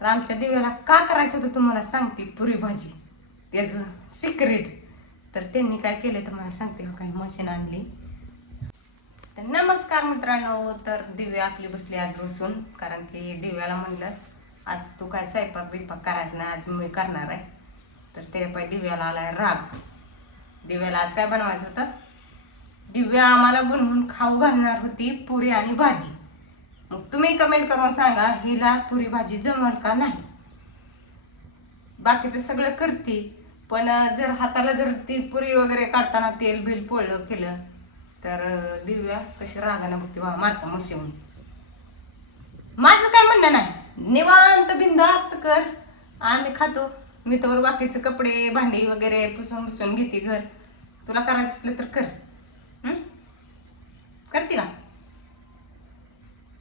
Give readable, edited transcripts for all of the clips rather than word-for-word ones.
तर आमच्या दिव्याला का करायचं होतं तुम्हाला सांगते, पुरी भाजी त्याचं सिक्रेट. तर त्यांनी काय केलं तर मला सांगते, हो काही मशीन आणली. तर नमस्कार मित्रांनो. तर दिव्या आपली बसली आज रुसून, कारण की दिव्याला म्हणलं आज तू काय स्वयंपाक बिपाक करायचं नाही, आज मी करणार आहे. तर ते पाय दिव्याला आलाय राग. दिव्याला आज काय बनवायचं होतं, दिव्या आम्हाला बनवून खाऊ घालणार होती पुरी आणि भाजी. मग तुम्ही कमेंट करून सांगा हिला पुरी भाजी जमल का नाही. बाकीचं सगळं करते, पण जर हाताला जर ती पुरी वगैरे काढताना तेल बिल पोळलं केलं तर दिव्या कशी रागानं बघते, वा मारका मशीन. माझं काय म्हणणं नाही, निवांत बिंदास्त कर, आम्ही खातो. मी तर बाकीचे कपडे भांडी वगैरे पुसून घेते घर. तुला करायचं असलं तर कर. करते ना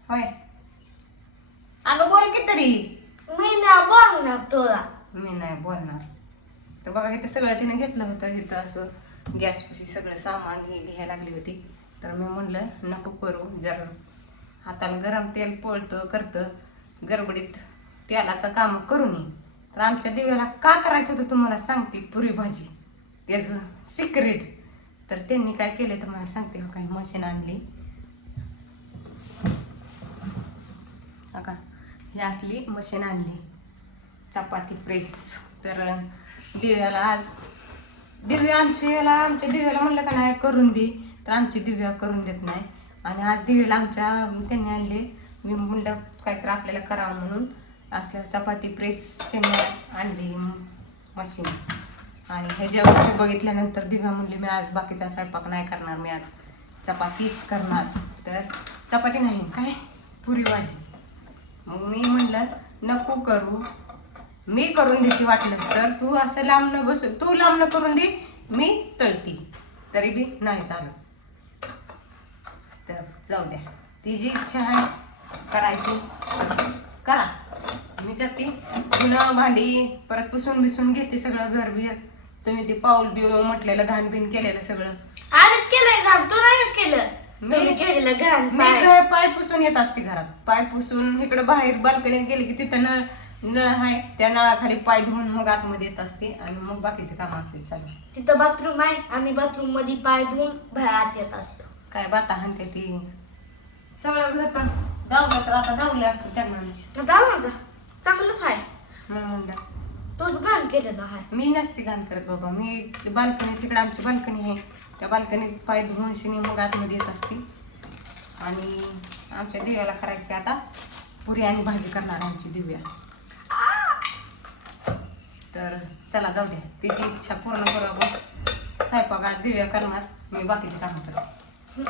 होय. अगं बोल की तरी. मी नाही बोलणार तुला. मी नाही बोलणार. तर बघा इथं सगळं तिने घेतलं होतं. इथं असं गॅसपाशी सगळं सामान हे घ्यायला लागली होती. तर मी म्हणलं नको करू, जर हाताला गरम तेल पोळतं करतं गडबडीत तेलाचं काम करू नये. तर आमच्या दिव्याला का करायचं होतं तुम्हाला सांगते, पुरी भाजी त्याचं सिक्रेट. तर त्यांनी काय केलं तर मला सांगते, हो काही मशीन आणली. का ही असली मशीन आणली, चपाती प्रेस. तर दिव्याला आज आमच्या दिव्याला म्हणलं का नाही करून दे, तर आमची दिव्या करून देत नाही. आणि आज दिव्याला आमच्या त्यांनी आणले. मी म्हणलं काहीतरी आपल्याला करावं म्हणून असल्या चपाती प्रेस त्यांनी आणली मशीन. आणि ह्याच्यावरची बघितल्यानंतर दिव्या म्हणली मी आज बाकीचा स्वयंपाक नाही करणार, मी आज चपातीच करणार. तर चपाती नाही काय पुरी भाजी. मग मी म्हणलं नको करू, मी करून देते वाटलं तर. तू असं लांब न बसू, तू लांब न करून दे, मी तळती. तरी बी नाही चालत. तर जाऊ द्या, तिची इच्छा आहे करायची करा. मी जाते धुणं भांडी परत पुसून घेते सगळं घर बिर. तुम्ही ते पाऊल बिव म्हटलेलं घाण बिन केलेलं सगळं आम्हीच केलंय घाण, तू नाही केलं. तुम्ही केलेलं घाण. मी पाय पुसून येत असते घरात. पाय पुसून इकडं बाहेर बाल्कनीत गेले की तिथं नळ आहे, त्या नळाखाली पाय धुवून मग आतमध्ये येत असते आणि मग बाकीचे काम असते चालू. तिथं बाथरूम आहे, आम्ही बाथरूम मध्ये पाय धुवून बाहेर आत येत असतो. काय बाता हाणते ती सगळं जातं. धावलं तर आता धावलं असतं त्यांना. माझा चांगलंच आहे. मग म्हणलं तूच घाण केलेलं आहे. मी नसते घाण करत बाबा. मी बाल्कनी, तिकडे आमची बाल्कनी आहे, त्या बाल्कनीत पाय धुवून शिनी मग आतमध्ये येत असते. आणि आमच्या दिव्याला करायची आता पुरी आणि भाजी करणार आमची दिव्या. तर चला जाऊ द्या, तिची इच्छा पूर्ण करू आपण. स्वयंपाकात दिव्या करणार, मी बाकीचे काम करतो.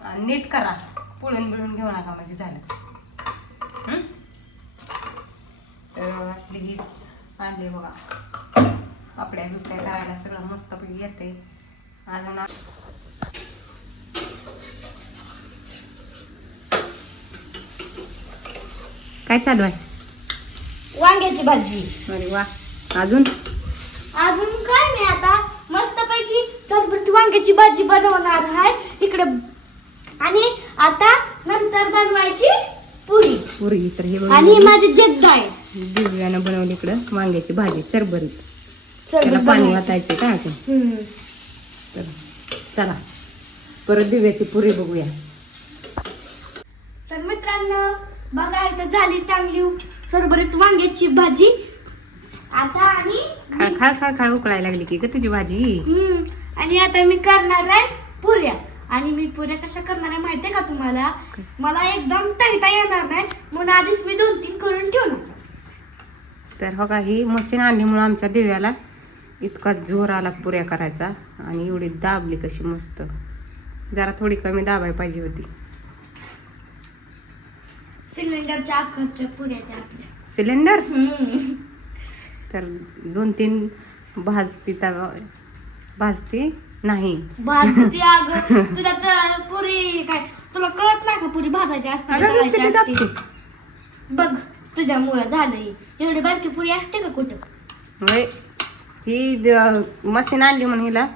आणि नीट करा, पुळून बिळून घेऊ नका म्हणजे झालं. तर असली ही आणले बघा, पापड्या बिपड्या करायला सगळं मस्तपैकी येते. अजून काय चालू आहे? वांग्याची भाजी. अरे वा. अजून काय नाही, आता मस्तपैकी सरबत वांग्याची भाजी बनवणार आहे इकडे. आणि आता नंतर बनवायची पुरी. तर हे आणि माझे जग आहे दिव्यानं बनवली इकडं वांग्याची भाजी सरबरीत. सरबत त्याला पाणी बनवायची. वाटायचे का आपण. तर चला परत दिव्याची पुरी बघूया. तर मित्रांनो बघा, इथं झाली चांगली सरबरीत वांग्याची भाजी. आता आणि खाळ उकळायला लागली की ग तुझी भाजी. आणि आता मी करणार आहे पुऱ्या. आणि मी पुऱ्या कशा करणार आहे माहितीये का तुम्हाला? मला एकदम तळता येणार नाही, म्हणून आधीच मी 2-3 करून ठेवणार. तर हो का, ही मशीन आणल्यामुळं आमच्या दिव्याला इतका जोर आला पुऱ्या करायचा. आणि एवढी दाबली कशी मस्त. जरा थोडी कमी दाबाय पाहिजे होती. सिलेंडरच्या आखाच्या पुऱ्या त्या आपल्या. सिलेंडर तर 2-3 भाजती नाही. भाजती अगं, तुला तर पुरी काय तुला कळत नाही का? पुरी भाजायची असते. बघ तुझ्यामुळे झालंय. एवढी बारकी पुरी असते का कुठं? ही मशीन आणली म्हणून हिला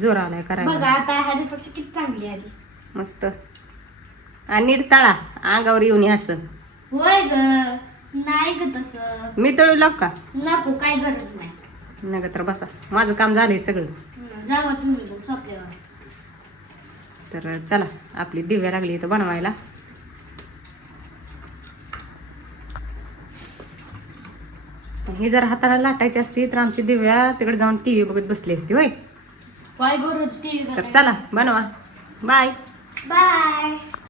जोर आलाय बघा करायला. आता ह्याच्यापेक्षा किती चांगली आली. मस्त. आणि नीट तळा, अंगावर येऊन असं. होय ग, नाही ग तसं. मी तळू लाग का? नको, काय गरज नाही. नका तर बसा, माझं काम झालंय सगळं. जावा तुम्ही मग सोपल्यावर. तर चला, आपली दिव्या लागली इथं बनवायला. हे जर हाताला लाटायची असती तर आमची दिव्या तिकडे जाऊन टीव्ही बघत बसली असती होय. काय गरज टीव्ही तर चला बनवा. बाय. बाय.